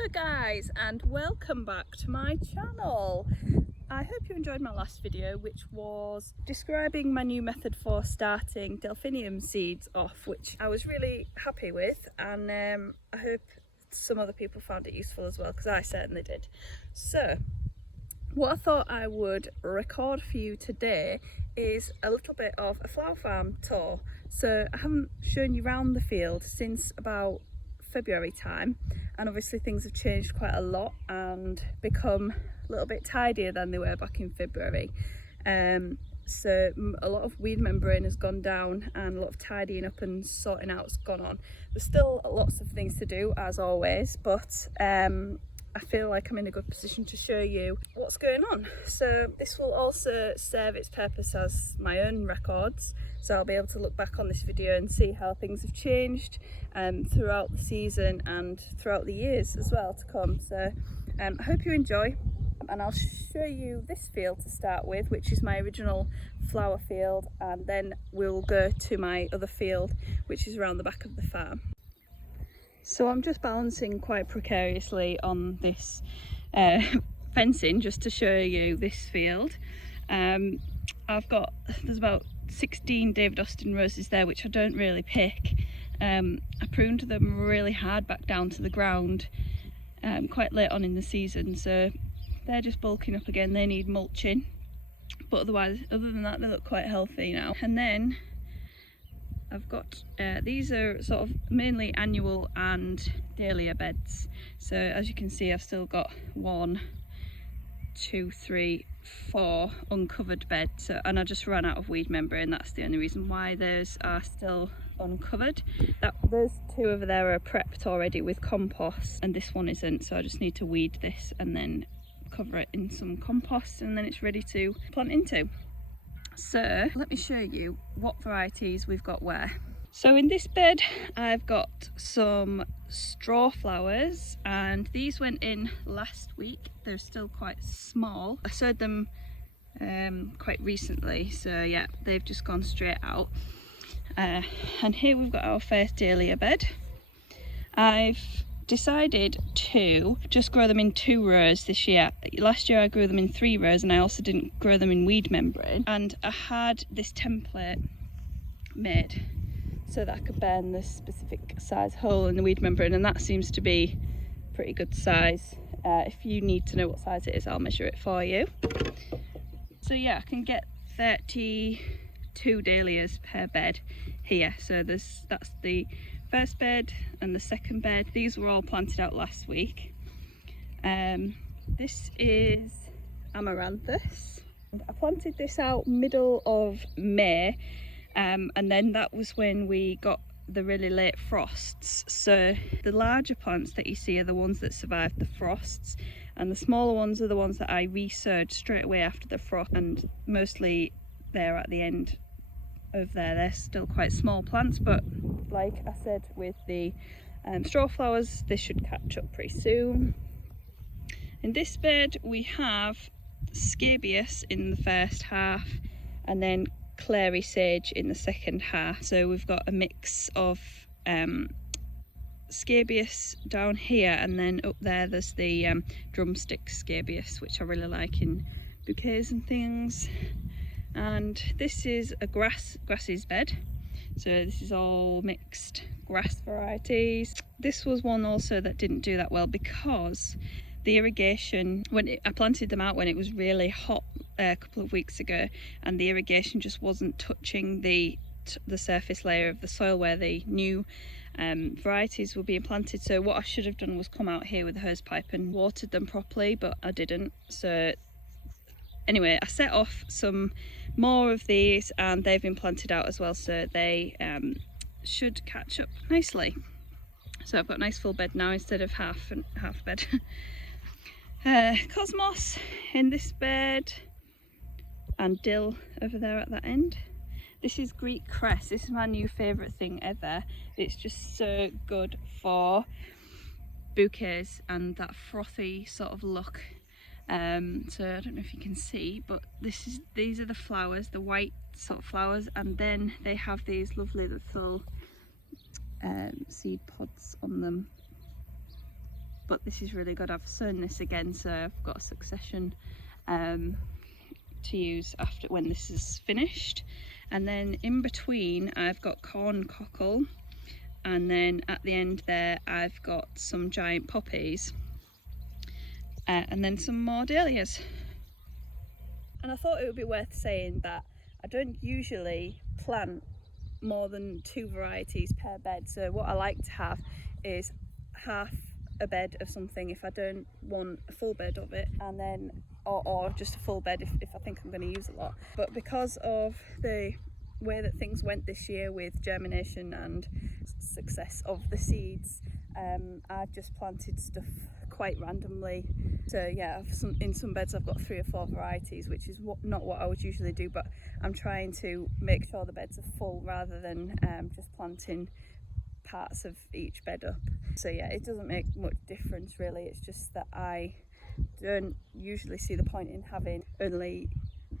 Hello guys, and welcome back to my channel. I hope you enjoyed my last video, which was describing my new method for starting delphinium seeds off, which I was really happy with, and I hope some other people found it useful as well, because I certainly did. So what I thought I would record for you today is a little bit of a flower farm tour. So I haven't shown you around the field since about February time, and obviously things have changed quite a lot and become a little bit tidier than they were back in February. So a lot of weed membrane has gone down and a lot of tidying up and sorting out's gone on. There's still lots of things to do as always, but I feel like I'm in a good position to show you what's going on. So this will also serve its purpose as my own records, so I'll be able to look back on this video and see how things have changed throughout the season and throughout the years as well to come. So I hope you enjoy, and I'll show you this field to start with, which is my original flower field, and then we'll go to my other field which is around the back of the farm. So I'm just balancing quite precariously on this fencing just to show you this field. There's about 16 David Austin roses there, which I don't really pick. I pruned them really hard back down to the ground quite late on in the season, so they're just bulking up again. They need mulching, but other than that, they look quite healthy now. And then I've got these are sort of mainly annual and dahlia beds. So as you can see, I've still got 1, 2, 3, 4 uncovered beds, and I just ran out of weed membrane. That's the only reason why those are still uncovered. Those 2 over there are prepped already with compost, and this one isn't, so I just need to weed this and then cover it in some compost, and then it's ready to plant into. So let me show you what varieties we've got where. So in this bed I've got some straw flowers, and these went in last week. They're still quite small. I sowed them quite recently, so yeah, they've just gone straight out. And here we've got our first dahlia bed. I've decided to just grow them in 2 rows this year. Last year I grew them in 3 rows, and I also didn't grow them in weed membrane, and I had this template made so that I could burn this specific size hole in the weed membrane, and that seems to be pretty good size. If you need to know what size it is, I'll measure it for you. So yeah, I can get 32 dahlias per bed here. So that's the first bed and the second bed. These were all planted out last week. This is Amaranthus. I planted this out middle of May, and then that was when we got the really late frosts. So the larger plants that you see are the ones that survived the frosts, and the smaller ones are the ones that I re-sowed straight away after the frost, and mostly they're at the end of there. They're still quite small plants, but like I said with the straw flowers, this should catch up pretty soon. In this bed we have scabious in the first half, and then clary sage in the second half. So we've got a mix of scabious down here, and then up there's the drumstick scabious, which I really like in bouquets and things. And this is a grasses bed, so this is all mixed grass varieties. This was one also that didn't do that well because the irrigation, I planted them out when it was really hot a couple of weeks ago, and the irrigation just wasn't touching the surface layer of the soil where the new varieties were being planted. So what I should have done was come out here with a hose pipe and watered them properly, but I didn't. So anyway, I set off some more of these, and they've been planted out as well, so they should catch up nicely. So I've got a nice full bed now instead of half bed. Cosmos in this bed, and dill over there at that end. This is Greek cress. This is my new favourite thing ever. It's just so good for bouquets and that frothy sort of look. So I don't know if you can see, but these are the flowers, the white sort of flowers, and then they have these lovely little seed pods on them. but this is really good. I've sown this again, so I've got a succession to use after when this is finished. And then in between I've got corn cockle, and then at the end there I've got some giant poppies, and then some more dahlias. And I thought it would be worth saying that I don't usually plant more than 2 varieties per bed, so what I like to have is half a bed of something if I don't want a full bed of it, and then or just a full bed if I think I'm going to use a lot. But because of the way that things went this year with germination and success of the seeds, I've just planted stuff quite randomly. So yeah, in some beds I've got 3 or 4 varieties, which is not what I would usually do, but I'm trying to make sure the beds are full rather than just planting parts of each bed up. So yeah, it doesn't make much difference really. It's just that I don't usually see the point in having only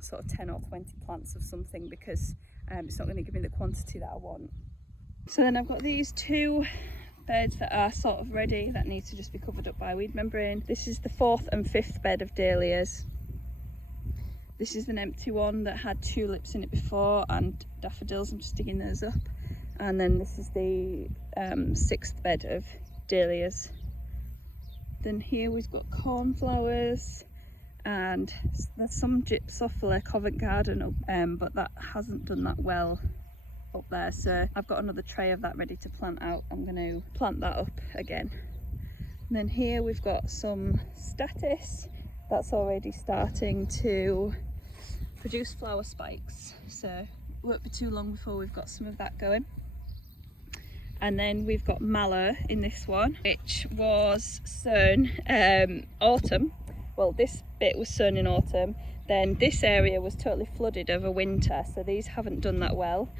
sort of 10 or 20 plants of something, because it's not going to give me the quantity that I want. So then I've got these 2 beds that are sort of ready, that need to just be covered up by weed membrane. This is the 4th and 5th bed of dahlias. This is an empty one that had tulips in it before and daffodils. I'm just digging those up. And then this is the 6th bed of dahlias. Then here we've got cornflowers, and there's some Gypsophila Covent Garden, but that hasn't done that well up there, so I've got another tray of that ready to plant out. I'm going to plant that up again. And then here we've got some statice that's already starting to produce flower spikes, so it won't be too long before we've got some of that going. And then we've got mallow in this one, which was sown autumn. Well, this bit was sown in autumn, then this area was totally flooded over winter, so these haven't done that well.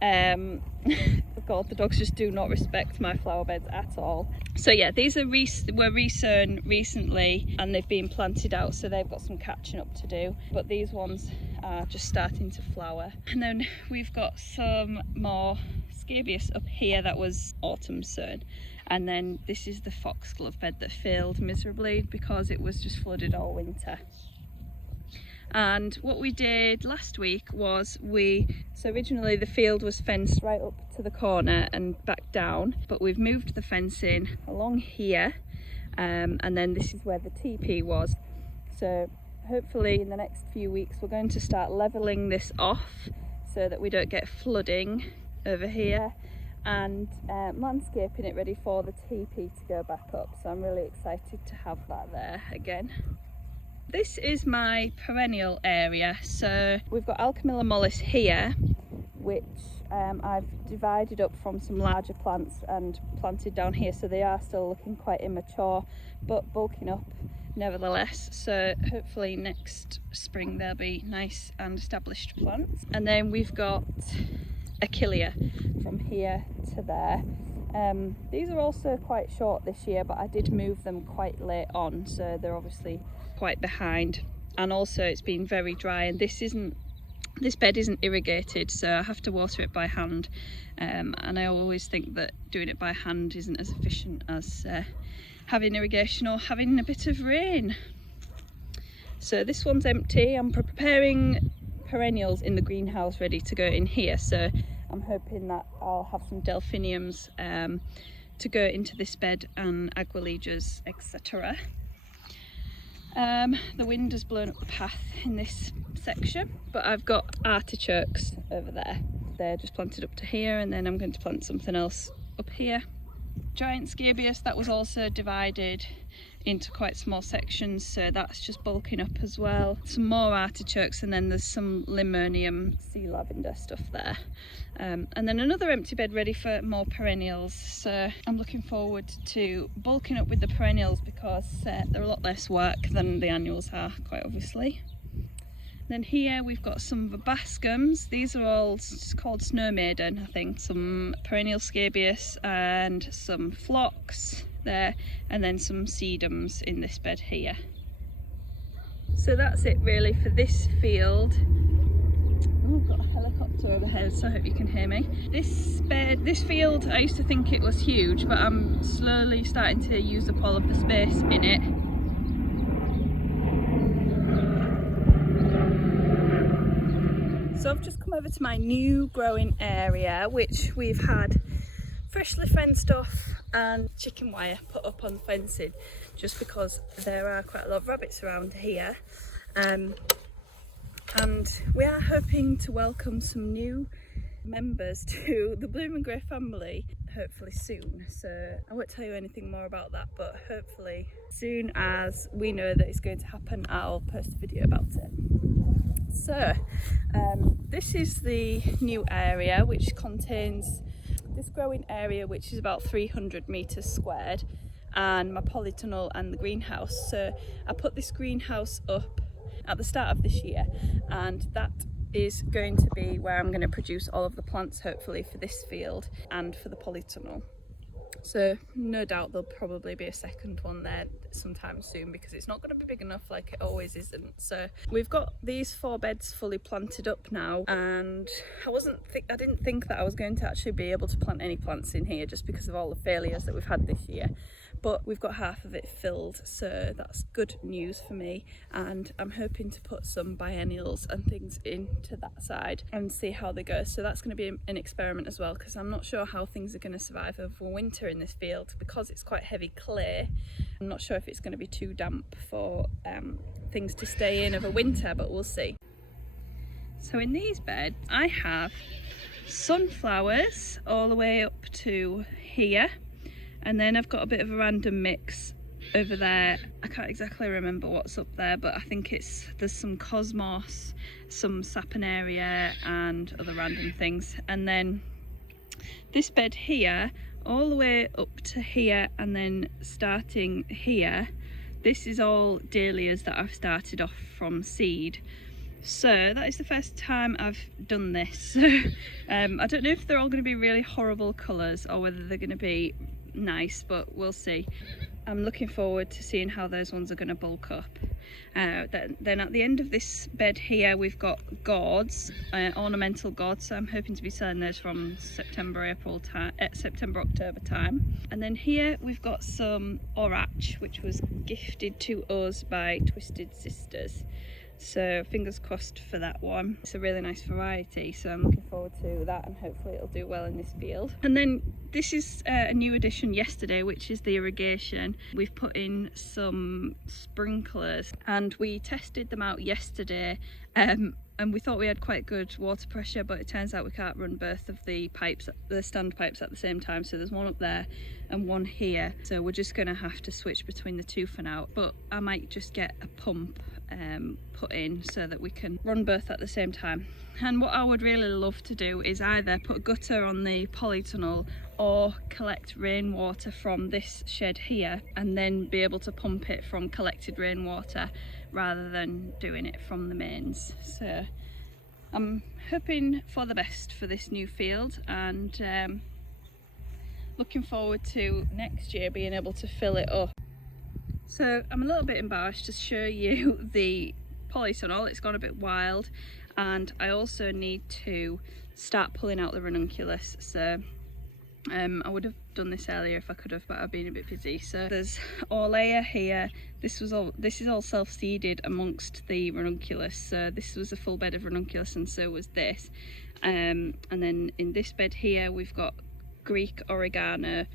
God, the dogs just do not respect my flower beds at all. So yeah, these are were resown recently and they've been planted out, so they've got some catching up to do, but these ones are just starting to flower. And then we've got some more scabious up here that was autumn sown, and then this is the foxglove bed that failed miserably because it was just flooded all winter. And what we did last week was so originally the field was fenced right up to the corner and back down, but we've moved the fencing along here, and then this is where the teepee was. So hopefully in the next few weeks we're going to start levelling this off so that we don't get flooding over here, and landscaping it ready for the teepee to go back up. So I'm really excited to have that there again. This is my perennial area, so we've got Alchemilla mollis here, which I've divided up from some larger plants and planted down here, so they are still looking quite immature but bulking up nevertheless, so hopefully next spring they'll be nice and established plants. And then we've got Achillea from here to there. These are also quite short this year, but I did move them quite late on, so they're obviously quite behind. And also it's been very dry, and this bed isn't irrigated, so I have to water it by hand, and I always think that doing it by hand isn't as efficient as having irrigation or having a bit of rain. So this one's empty. I'm preparing perennials in the greenhouse ready to go in here, so I'm hoping that I'll have some delphiniums to go into this bed, and aguilejas, etc. The wind has blown up the path in this section, but I've got artichokes over there. They're just planted up to here, and then I'm going to plant something else up here. Giant scabious, that was also divided into quite small sections, so that's just bulking up as well. Some more artichokes, and then there's some limonium sea lavender stuff there, and then another empty bed ready for more perennials. So I'm looking forward to bulking up with the perennials because they're a lot less work than the annuals are, quite obviously. Then here we've got some verbascums. These are all called Snow Maiden, I think. Some perennial scabious and some phlox there, and then some sedums in this bed here. So that's it really for this field. Oh, got a helicopter overhead, so I hope you can hear me. This field, I used to think it was huge, but I'm slowly starting to use up all of the space in it. So I've just come over to my new growing area, which we've had freshly fenced off and chicken wire put up on the fencing, just because there are quite a lot of rabbits around here. And we are hoping to welcome some new members to the Bloom and Grey family hopefully soon. So I won't tell you anything more about that, but hopefully soon as we know that it's going to happen, I'll post a video about it. So this is the new area, which contains this growing area, which is about 300 metres squared, and my polytunnel and the greenhouse. So I put this greenhouse up at the start of this year, and that is going to be where I'm going to produce all of the plants, hopefully, for this field and for the polytunnel. So no doubt there'll probably be a second one there sometime soon, because it's not going to be big enough like it always isn't. So we've got these 4 beds fully planted up now, and I didn't think that I was going to actually be able to plant any plants in here, just because of all the failures that we've had this year. But we've got half of it filled, so that's good news for me, and I'm hoping to put some biennials and things into that side and see how they go. So that's going to be an experiment as well, because I'm not sure how things are going to survive over winter in this field, because it's quite heavy clay. I'm not sure if it's going to be too damp for things to stay in over winter, but we'll see. So in these beds I have sunflowers all the way up to here, and then I've got a bit of a random mix over there. I can't exactly remember what's up there, but I think there's some cosmos, some saponaria and other random things. And then this bed here, all the way up to here, and then starting here, this is all dahlias that I've started off from seed. So that is the first time I've done this. I don't know if they're all going to be really horrible colours or whether they're going to be nice, but we'll see. I'm looking forward to seeing how those ones are going to bulk up. Then at the end of this bed here, we've got gourds, ornamental gourds, so I'm hoping to be selling those from September, October time. And then here we've got some orach, which was gifted to us by Twisted Sisters. So fingers crossed for that one. It's a really nice variety, so I'm looking forward to that, and hopefully it'll do well in this field. And then this is a new addition yesterday, which is the irrigation. We've put in some sprinklers and we tested them out yesterday, and we thought we had quite good water pressure, but it turns out we can't run both of the pipes, the stand pipes, at the same time. So there's one up there and one here, so we're just going to have to switch between the two for now. But I might just get a pump put in so that we can run both at the same time. And what I would really love to do is either put a gutter on the polytunnel or collect rainwater from this shed here, and then be able to pump it from collected rainwater rather than doing it from the mains. So I'm hoping for the best for this new field, and looking forward to next year being able to fill it up. So I'm a little bit embarrassed to show you the polytunnel. It's gone a bit wild, and I also need to start pulling out the ranunculus. So I would have done this earlier if I could have, but I've been a bit busy. So there's Orlea here. This is all self-seeded amongst the ranunculus. So this was a full bed of ranunculus, and so was this. And then in this bed here we've got Greek oregano,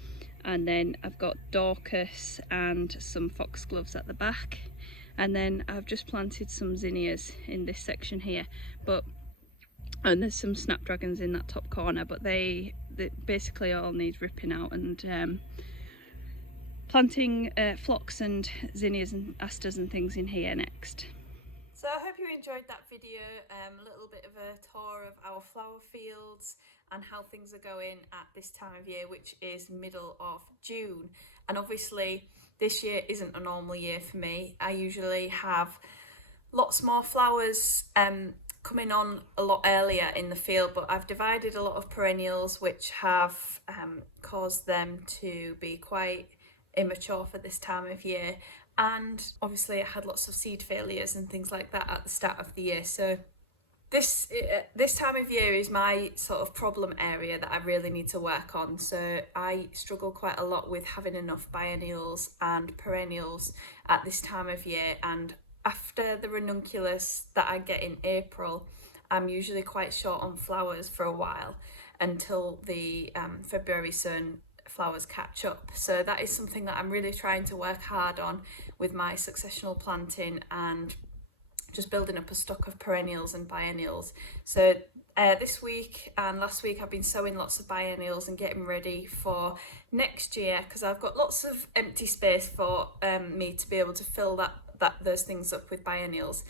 and then I've got Dorcas and some foxgloves at the back, and then I've just planted some zinnias in this section here, and there's some snapdragons in that top corner, but they basically all need ripping out, and planting phlox and zinnias and asters and things in here next. So I hope you enjoyed that video, a little bit of a tour of our flower fields and how things are going at this time of year, which is middle of June. And obviously this year isn't a normal year for me. I usually have lots more flowers coming on a lot earlier in the field, but I've divided a lot of perennials, which have caused them to be quite immature for this time of year. And obviously I had lots of seed failures and things like that at the start of the year, so This time of year is my sort of problem area that I really need to work on. So I struggle quite a lot with having enough biennials and perennials at this time of year, and after the ranunculus that I get in April, I'm usually quite short on flowers for a while until the February sunflowers catch up. So that is something that I'm really trying to work hard on with my successional planting and just building up a stock of perennials and biennials. So this week and last week I've been sowing lots of biennials and getting ready for next year, because I've got lots of empty space for me to be able to fill those things up with biennials.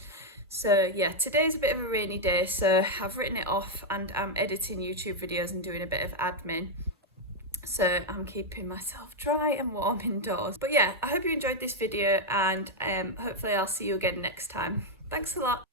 So yeah, today's a bit of a rainy day, so I've written it off and I'm editing YouTube videos and doing a bit of admin. So I'm keeping myself dry and warm indoors. But yeah, I hope you enjoyed this video, and hopefully I'll see you again next time. Thanks a lot.